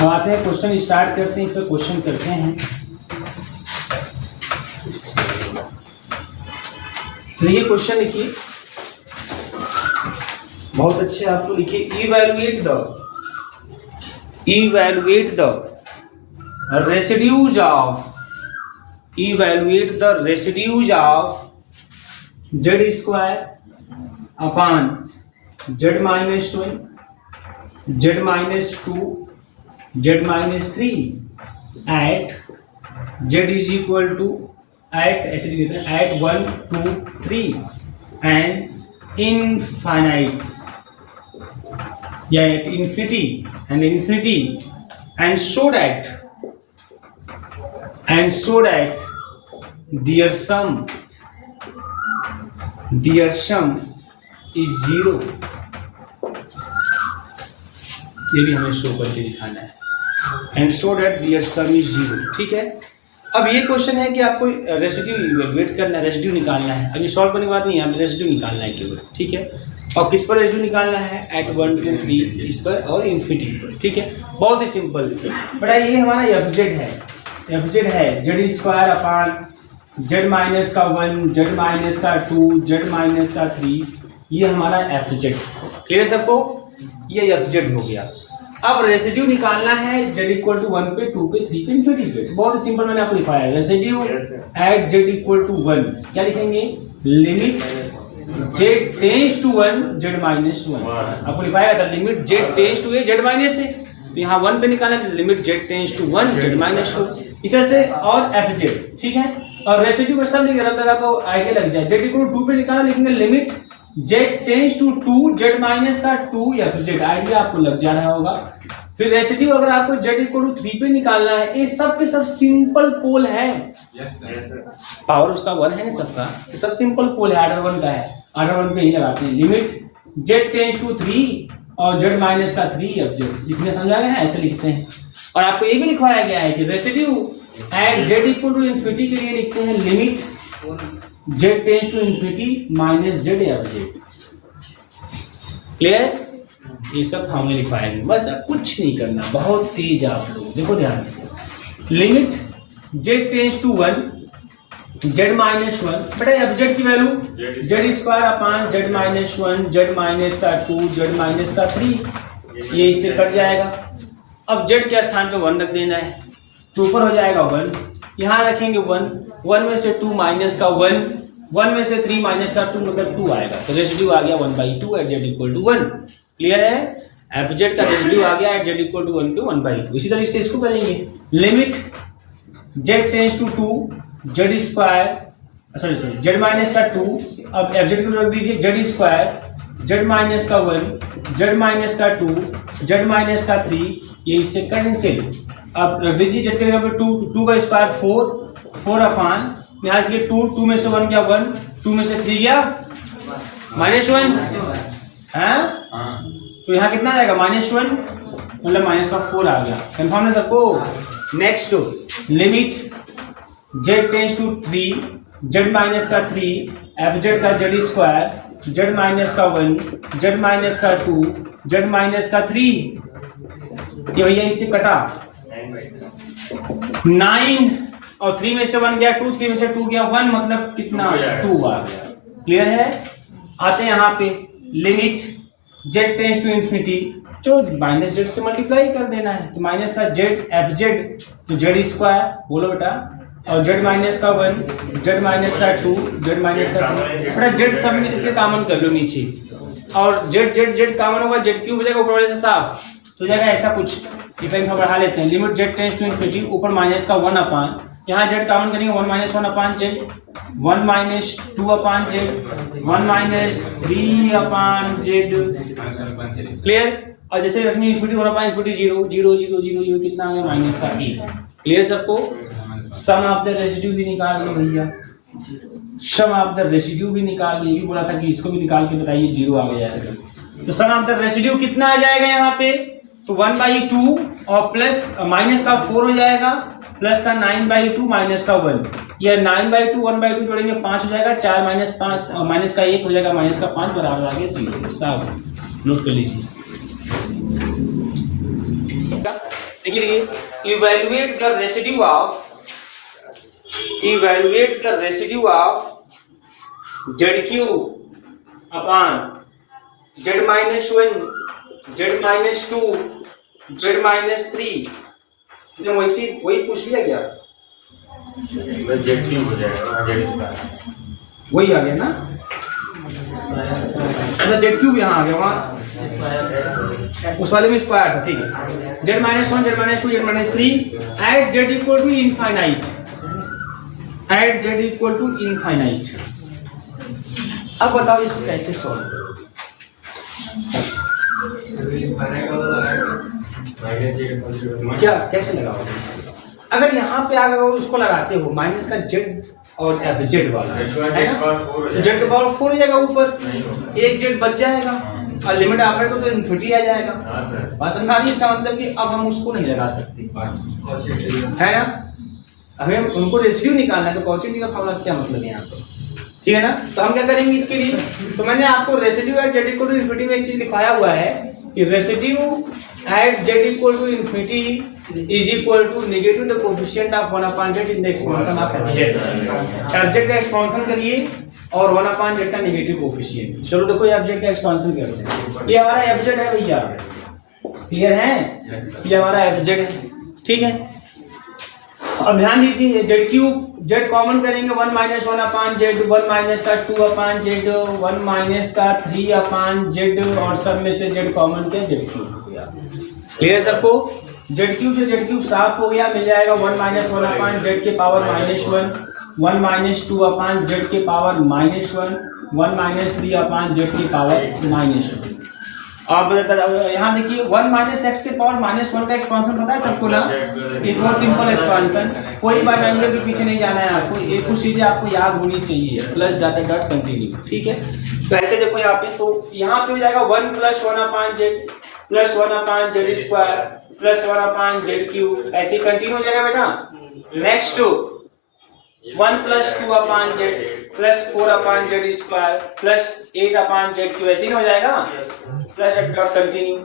अब आते हैं क्वेश्चन स्टार्ट करते हैं, इस पर क्वेश्चन करते हैं। तो ये क्वेश्चन लिखिए, बहुत अच्छे आप लोग लिखिए। Evaluate the residues of Z square upon Z minus 1, Z minus 2, Z minus 3 at Z is equal to at, ऐसे लिखते हैं, एट 1 2 3 एंड इनफाइनाइट या at infinity and so that their sum is 0। ये भी हमें शो करके दिखाना है, and so that their sum is 0। ठीक है, अब ये क्वेश्चन है कि आपको रेसिड्यू इवैल्यूएट करना है, रेसिड्यू निकालना है। अब ये सॉल्व करने की बात नहीं है, रेसिड्यू निकालना है केवल। ठीक है, और किस पर रेसिड्यू निकालना है? एट 1 2 3 इस पर और इन्फिनिटी पर। ठीक है, बहुत ही सिंपल। बेटा ये हमारा एफजेड है z square upon Z minus का 1, जेड माइनस का 2, जेड माइनस का 3, ये हमारा एफजेड। क्लियर सबको? ये एफजेड हो गया। अब रेसिड्यू निकालना है जेड इक्वल टू 1 पे, 2 पे, 3 पे, इन्फिनिटी पे। बहुत ही सिंपल, मैंने आपको लिखाया है residue at Z equal to 1। क्या लिखेंगे? Limit Z tends to 1 Z minus 1। आपको लिखाया था limit Z tends to Z minus से, तो यहाँ 1 पे निकालना है, limit Z tends to 1 Z minus 2, इस तरह से, और एफ जेड। ठीक है, और रेसिड्यू पर सब लिखे रहा आपको आइडिया लग जाए। जेड इक्वल टू 2 पे निकालना, लिखेंगे limit Z tends to 2 Z minus का 2 एफ जेड। आइडिया आपको लग जा रहा होगा। फिर रेसिड्यू अगर आपको जेड इक्वल टू 3 पे निकालना है, ये सब के सब सिंपल पोल है। पावर उसका 1 है ना सबका, तो सब सिंपल पोल है, ऑर्डर 1 का है। ऑर्डर 1 पे ही लगाते हैं, लिमिट जेड टेंस टू 3 और जेड माइनस का 3 एफ जेड। लिखने समझ आ गया ना? ऐसे लिखते हैं। और आपको ये भी लिखवाया गया है कि residue at Z equal to infinity के लिए लिखते हैं limit Z tends to infinity minus Z F Z. Clear? ये सब हमने लिखवाया है, बस अब कुछ नहीं करना, बहुत तेज आप लोग देखो ध्यान से। Limit Z tends to 1 Z minus 1, बेटा एफ जेड की value Z square upon Z minus 1, Z minus का 2, जेड माइनस का 3, ये इससे कट जाएगा। अब जेड के स्थान पे 1 रख देना है, तो ऊपर हो जाएगा 1, यहाँ रखेंगे 1, 1 में से 2 माइनस का 1, 1 में से 3 माइनस का 2 मतलब 2 आएगा, तो रेसिड्यू आ गया 1/2 at Z equal to 1। Clear है? एफ जेड का रेसिड्यू आ गया एट जेड इक्वल टू 1 पे 1/2। इसी तरह से इसको करेंगे, limit Z tends to 2 Z square, sorry Z minus का 2, अब एफ जेड को रख दीजिए जेड स्क्वायर, जेड माइनस का 1, जेड माइनस का 2, जेड माइनस का 3, ये इससे कैंसिल। अब रख दीजिए जेड के जगह पे 2 का स्क्वायर 4 अपॉन, यहाँ के 2 में से 1 गया 1, 2 में से 3 गया -1 है, तो यहाँ कितना आएगा -1, मतलब -4 आ गया। कंफर्म है सबको? Next limit Z tends to 3 z minus का 3 एफ जेड का जेड स्क्वायर, जेड माइनस का 1, जेड माइनस का 2, जेड माइनस का 3, ये भैया इससे कटा 9 और 3 में से 1 गया 2, 3 में से 2 गया 1, मतलब कितना 2 आ गया। क्लियर है? आते हैं यहाँ पे, limit Z tends to infinity, जो माइनस जेड से मल्टीप्लाई कर देना है, तो माइनस का जेड एफ जेड, तो जेड स्क्वायर बोलो बेटा, और जेड माइनस का 1, जेड माइनस का 2, जेड माइनस का 3, बेटा जेड सब में इसके कॉमन कर लो नीचे, और जेड जेड जेड कॉमन होगा, जेड क्यूब हो जाएगा ऊपर वाले से साफ, तो जाएगा ऐसा कुछ। इफेक्ट बढ़ा लेते हैं, limit Z tends to infinity, ऊपर माइनस का 1 अपॉन, यहाँ जेड कॉमन करेंगे 1 - 1 upon Z, 1 - 2 upon Z, 1 - 3 upon Z. Clear? और जैसे रखनी इन्फिनिटी 1 अपॉन इन्फिनिटी 0 0 0 0 0, कितना आ गया -1। क्लियर सबको? सम ऑफ द रेसिड्यू भी निकाल लो भैया, सम ऑफ द रेसिड्यू भी निकाल लो। ये भी बोला था कि इसको भी निकाल के बताइए, 0 आ गया है, तो सम ऑफ द रेसिड्यू कितना आ जाएगा यहाँ पे? तो 1/2 और प्लस माइनस का 4 हो जाएगा, प्लस का 9/2 माइनस का 1, ये 9/2 1/2 जोड़ेंगे 5 हो जाएगा, 4 - 5 माइनस का 1 हो जाएगा, माइनस का 5 बराबर आ गया 0। सब नोट कर लीजिए। देखिए evaluate the residue of ZQ upon Z-1 Z-2 Z-3 तो वही पूछ लिया क्या Z3 हो जाएगा Z2 वही आ गया ना Z3 यहाँ आ गया वहाँ उस वाले में स्क्वायर था ठीक है Z-1 Z-2 Z-3 at Z equal to infinite at Z equal to infinite. अब बताओ इसको कैसे सॉल्व करोगे क्या कैसे लगाओगे अगर यहाँ पे अगर उसको लगाते हो माइनस का जेड और एफ जेड वाला है ना जेड पावर 4 हो जाएगा ऊपर एक जेड बच जाएगा और लिमिट ऑपरेटर तो इन्फिनिटी आ जाएगा बात समझ आ रही है इसका मतलब कि अब हम उसको नहीं लगा सकते है ना हमें उनको रेसिड्यू निकालना है तो कॉची का फॉर्मूला से क्या मतलब है यहाँ पर ठीक है ना तो हम क्या करेंगे इसके लिए तो मैंने आपको residue at Z equal to infinity में एक चीज लिखाया हुआ है कि residue at Z equal to infinity is equal to negative the coefficient of 1/z in the expansion of fz fz का एक्सपेंशन करिए और 1/z का नेगेटिव कोएफिशिएंट चलो देखो ये fz का एक्सपेंशन करो ये हमारा fz है भैया क्लियर है ये हमारा fz है ठीक है अब ध्यान दीजिए जेड क्यूब जेड कॉमन करेंगे 1 माइनस 1/z 1 माइनस का 2/z 1 माइनस का 3/z और सब में से जेड कॉमन के जेड क्यूब हो गया क्लियर है सबको जेड क्यूब से जेड क्यूब साफ हो गया मिल जाएगा 1 माइनस 1/z के पावर -1 1 माइनस 2/z के पावर -1 1 माइनस 3/z के पावर -1 अब यहाँ देखिए 1 माइनस x के पावर -1 का एक्सपेंशन पता है सबको ना इट्स बहुत सिंपल एक्सपेंशन कोई बार एंगल के पीछे नहीं जाना है आपको एक कुछ चीजें आपको याद होनी चाहिए प्लस डॉट डॉट कंटिन्यू ठीक है तो ऐसे देखो यहाँ पे तो यहाँ पे हो जाएगा 1 + 1/z plus 1/z square plus 1/z cube ऐसे कंटिन्यू हो जाएगा बेटा next 1 + 2/z plus 4/z square plus 8/z cube ऐसे ही हो जाएगा प्लस डॉट कंटिन्यू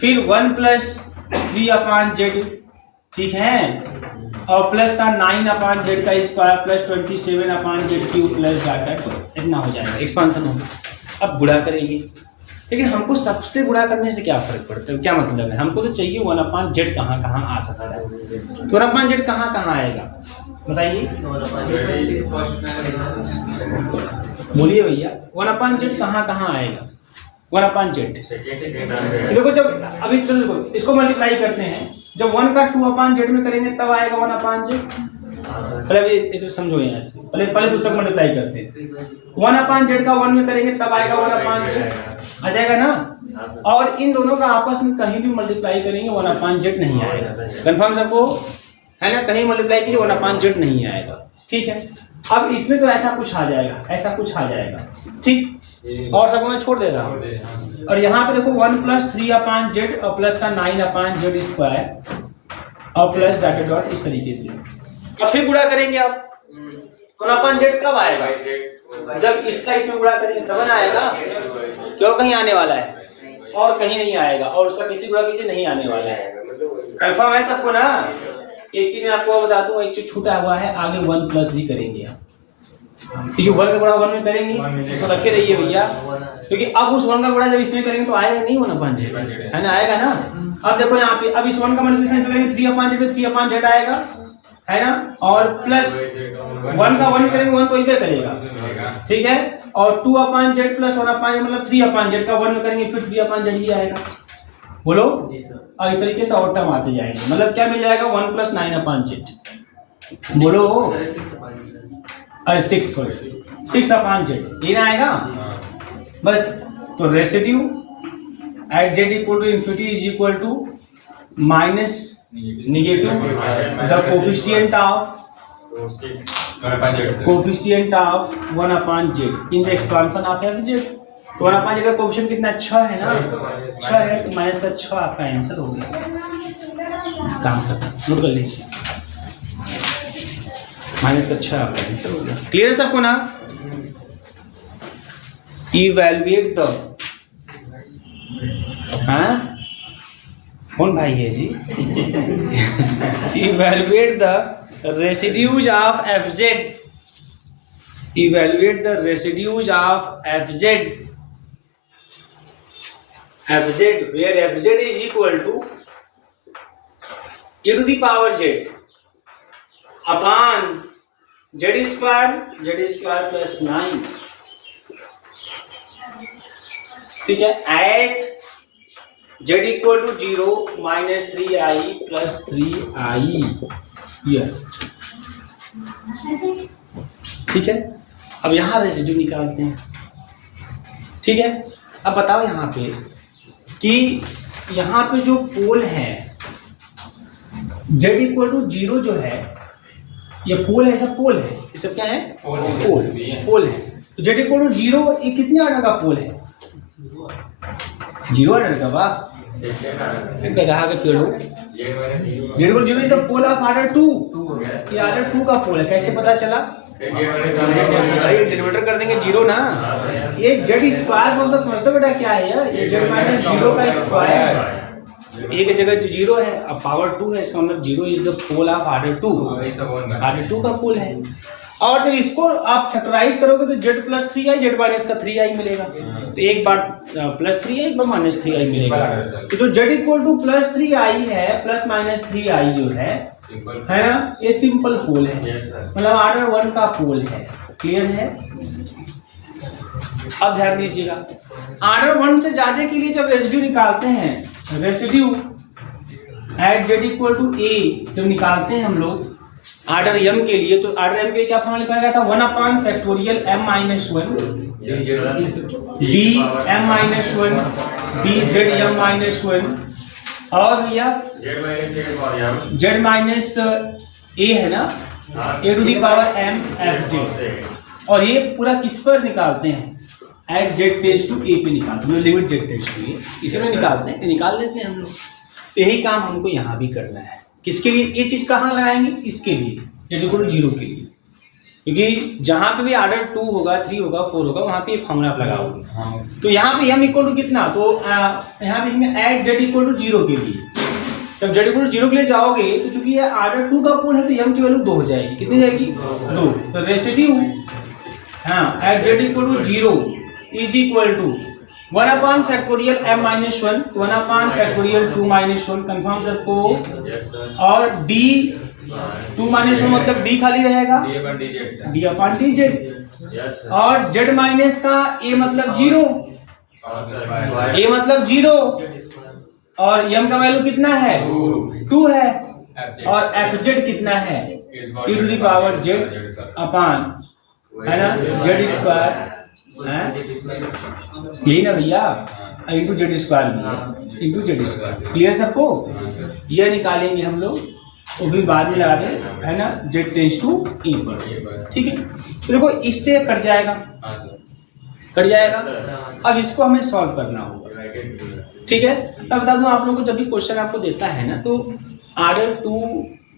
फिर 1 + 3/z ठीक है और प्लस का 9/z का square plus 27/z cube plus dot इतना हो जाएगा एक्सपेंशन होगा अब गुणा करेंगे लेकिन हमको सबसे गुणा करने से क्या फर्क पड़ता है क्या मतलब है हमको तो चाहिए 1/z कहाँ कहाँ आ सकता है तो 1/z कहाँ कहाँ आएगा बताइए बोलिए भैया 1/z कहाँ कहाँ आएगा 1/z देखो जब अभी तो देखो इसको मल्टीप्लाई करते हैं जब 1 का 2/z में करेंगे तब आएगा 1/z पहले ये तो समझो यहाँ से पहले दूसरा मल्टीप्लाई करते हैं 1/z का 1 में करेंगे तब आएगा 1/z आ जाएगा ना और इन दोनों का आपस में कहीं भी मल्टीप्लाई करेंगे 1/z नहीं आएगा कंफर्म सबको है ना कहीं मल्टीप्लाई कीजिए 1/z नहीं आएगा ठीक है अब इसमें तो ऐसा कुछ आ जाएगा ठीक और सबको मैं छोड़ दे रहा हूँ और यहाँ पे देखो 1 + 3/z और प्लस का 9/z स्क्वायर और प्लस डॉट डॉट इस तरीके से और फिर गुणा करेंगे आप 1/z कब आएगा जब इसका इसमें गुणा करेंगे तब ना आएगा क्यों कहीं आने वाला है और कहीं नहीं आएगा और उसका किसी गुणा कीजिए नहीं आने वाला है कंफर्म है सबको ना एक चीज मैं आपको बता दूं एक चीज छूटा हुआ है आगे 1 प्लस भी करेंगे आप क्योंकि 1 का गुणा 1 में करेंगे उसको रखे रहिए भैया क्योंकि अब उस 1 का गुणा जब इसमें करेंगे तो आएगा नहीं 1/z है ना आएगा ना अब देखो यहाँ पे अब इस 1 का मल्टीप्लिकेशन करेंगे 3/z में 3/z आएगा है ना और प्लस 1 का 1 करेंगे 1 तो इधर करेगा ठीक है और 2/z प्लस 1/z मतलब 3/z का 1 में करेंगे फिर 3/z ही आएगा बोलो और इस तरीके से और टर्म आते जाएंगे मतलब क्या मिल जाएगा 1 + 9/z बोलो अरे 6/z ये ना आएगा बस तो residue at z equal to infinity is equal to minus negative the coefficient of 1/z in the expansion of fz तो 1/z का कोफिशिएंट कितना 6 है ना 6 है तो माइनस का 6 आपका आंसर हो गया काम खत्म नोट कर लीजिए माइनस का 6 आपका आंसर हो गया क्लियर है सबको ना इवैल्यूएट द कौन भाई है जी? Evaluate the residues of F Z, evaluate the residues of F Z, F Z where F Z is equal to e to the power z upon z square plus 9, ठीक है, at z equal to 0 minus 3i plus 3i, ठीक है। अब यहाँ residue निकालते हैं, ठीक है। अब बताओ यहाँ पे कि यहाँ पे जो पोल है z इक्वल टू 0 जो है, ये पोल है, सब पोल है, ये सब क्या है? पोल है। तो z इक्वल टू 0 ये कितने ऑर्डर का पोल है? 0 ऑर्डर का। वाह, कहा के पेड़ो z equal 0 is the pole of order 2, ये ऑर्डर 2 का पोल है। कैसे पता चला? ये डिनोमिनेटर कर देंगे 0 ना, ये z स्क्वायर मतलब समझते हो बेटा क्या है? ये z माइनस 0 का स्क्वायर, एक जगह जो 0 है, अब पावर 2 है, इसका मतलब 0 is the pole of order 2, order 2 का पोल है। और जब इसको आप फैक्टराइज करोगे तो z plus 3i, z minus का 3i मिलेगा। तो एक बार प्लस 3i, एक बार माइनस 3i मिलेगा। तो जो z equal two plus 3i है, प्लस माइनस 3i जो है ना, ये सिंपल पोल है, मतलब ऑर्डर 1 का पोल है। क्लियर है? अब ध्यान दीजिएगा, ऑर्डर 1 से ज्यादा के लिए जब रेसिड्यू निकालते हैं, residue at z equal to a जब निकालते हैं हम लोग ऑर्डर m के लिए, तो ऑर्डर m के लिए क्या फॉर्मूला लिखा गया था? 1 upon factorial m minus 1 d m minus 1 d z m minus 1, और भैया z माइनस a है ना, a to the power m f z। और ये पूरा किस पर निकालते हैं? At z tends to a पे निकालते हैं, limit z tends to a, इसी में निकालते हैं, निकाल लेते हैं हम लोग। यही काम हमको यहाँ भी करना है। किसके लिए ये चीज कहाँ लगाएंगे? इसके लिए, z इक्वल टू 0 के लिए, क्योंकि जहाँ पे भी ऑर्डर 2 होगा, 3 होगा, 4 होगा, वहाँ पे ये फॉर्मूला आप लगाओगे। तो यहाँ पे m इक्वल टू कितना? तो यहाँ पे एट z इक्वल टू 0 के लिए, जब z इक्वल टू 0 के लिए जाओगे तो चूंकि ये ऑर्डर 2 का पोल है, तो m की वैल्यू 2 हो जाएगी। कितनी जाएगी? 2। तो residue at z equal to 0 is equal to 1 upon factorial m minus 1, 1 upon factorial 2 minus 1, confirm सबको। और d 2 माइनस 1 मतलब d खाली रहेगा, d अपॉन dz। और z माइनस का a मतलब 0, a मतलब 0, और m का वैल्यू कितना है? 2 है। और fz कितना है? e to the power z upon, है ना, z स्क्वायर, यही ना भैया, into z square, into z square. Clear सबको? ये निकालेंगे हम लोग, वो भी बाद में लगा दे, है ना, जेड टेंड्स टू ई पर। ठीक है, तो देखो इससे कट जाएगा, कट जाएगा। अब इसको हमें सॉल्व करना होगा। ठीक है, अब बता दूं आप लोगों को, जब भी क्वेश्चन आपको देता है ना, तो ऑर्डर 2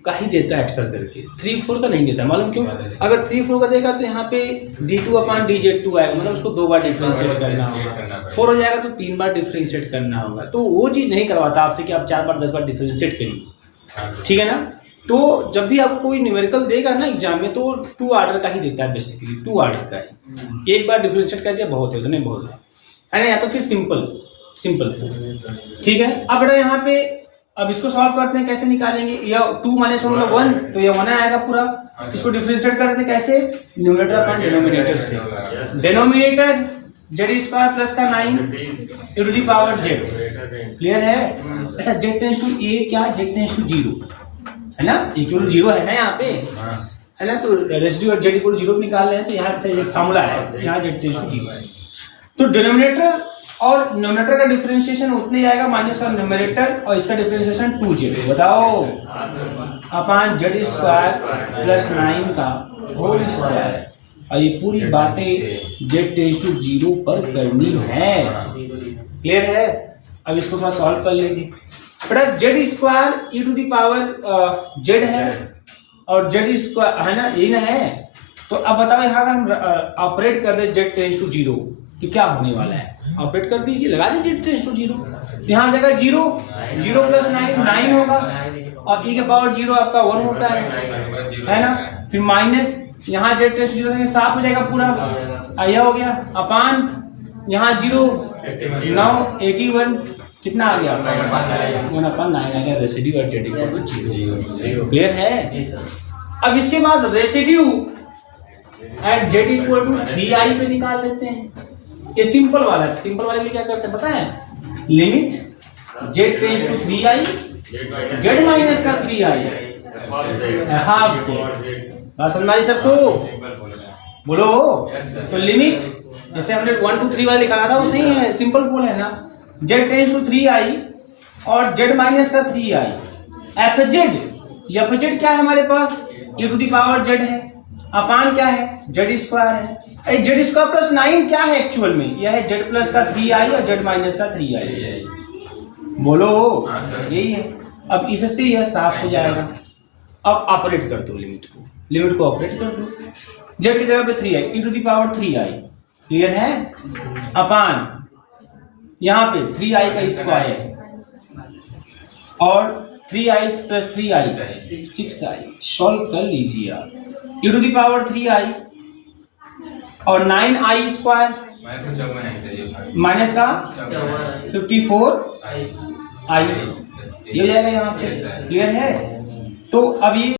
का ही देता है अक्सर करके, 3-4 का नहीं देता। मालूम क्यों? अगर 3-4 का देगा तो यहाँ पे d2 अपॉन dz2 आएगा, मतलब उसको 2 बार डिफरेंशिएट करना होगा। 4 हो जाएगा तो 3 बार डिफरेंशिएट करना होगा। तो वो चीज़ नहीं करवाता आपसे कि आप 4 बार 10 बार डिफरेंशिएट करिए। ठीक है ना? तो जब भी आपको कोई न्यूमेरिकल देगा ना एग्जाम में, तो 2 ऑर्डर का ही देता है, बेसिकली 2 ऑर्डर का ही। एक बार डिफरेंशिएट कर दिया बहुत है, उतने बहुत है ना, या तो फिर सिंपल। ठीक है, अब बेटा यहाँ पे अब इसको सॉल्व करते हैं, कैसे निकालेंगे? या 2 माइनस 1 मतलब 1, तो ये 1 आएगा पूरा। इसको डिफरेंशिएट करते हैं कैसे? न्यूमरेटर अपॉन डिनोमिनेटर से। डिनोमिनेटर z स्क्वायर प्लस का 9 e to the power z। Clear है? अच्छा, z टेंड्स टू a, क्या z टेंड्स टू 0 है ना, इक्वल टू 0 है ना यहाँ पे, है ना। तो रेसिड्यू z इक्वल टू 0 निकाल रहे हैं, तो यहाँ से एक फार्मूला है, यहाँ z टेंड्स टू 0 है। तो डिनोमिनेटर और न्यूमरेटर का डिफरेंशिएशन उतने आएगा, माइनस का न्यूमरेटर और इसका डिफरेंशिएशन 2z। बताओ, अपॉन z स्क्वायर प्लस 9 का होल स्क्वायर। और ये पूरी बातें z टेंड्स टू 0 पर करनी है। क्लियर है? अब इसको थोड़ा सॉल्व कर लेंगे। बेटा z square e to the power z है, और z स्क्वायर है ना, ये ना है। तो अब बताओ यहाँ का हम ऑपरेट कर दे z टेंड्स टू 0, कि क्या होने वाला है, ऑपरेट कर दीजिए, लगा दीजिए टेंस टू 0। तो यहाँ जगह 0, 0 प्लस 9 होगा, और e के पावर 0 आपका 1 होता है ना। फिर माइनस यहाँ जेड टेंस टू 0 देंगे, साफ हो जाएगा पूरा, यह हो गया अपान यहाँ 0 9 81 कितना आ गया 1/9 आ गया, residue at Z equal to 0। Clear है। अब इसके बाद residue at Z equal to 3i पे निकाल लेते हैं। ये सिंपल वाला है, सिंपल वाले के लिए क्या करते हैं पता है, limit Z tends to 3i z minus का 3i हाफ से, बात समझ आई सबको, बोलो। तो लिमिट जैसे हमने 1 2 3 वाला लिखा था वो सही है, सिंपल बोल है ना, जेड टेंस टू 3i और जेड माइनस का 3i एफ जेड क्या है हमारे पास, e to the power z है, अपान क्या है जेड स्क्वायर है, जेड स्क्वायर प्लस 9 क्या है एक्चुअल में, यह है जेड प्लस का 3i और जेड माइनस का 3i, बोलो यही है। अब इससे यह साफ हो जाएगा। अब ऑपरेट कर दो लिमिट को ऑपरेट कर दो, जेड की जगह पे 3i e to the power 3i, clear है, अपान यहाँ पे 3i का स्क्वायर और 3i plus 3i 6i, solve कर लीजिए आप, e to the power 3i और 9i स्क्वायर माइनस का 54i, ये हो जाएगा यहाँ पे, क्लियर है। तो अब ये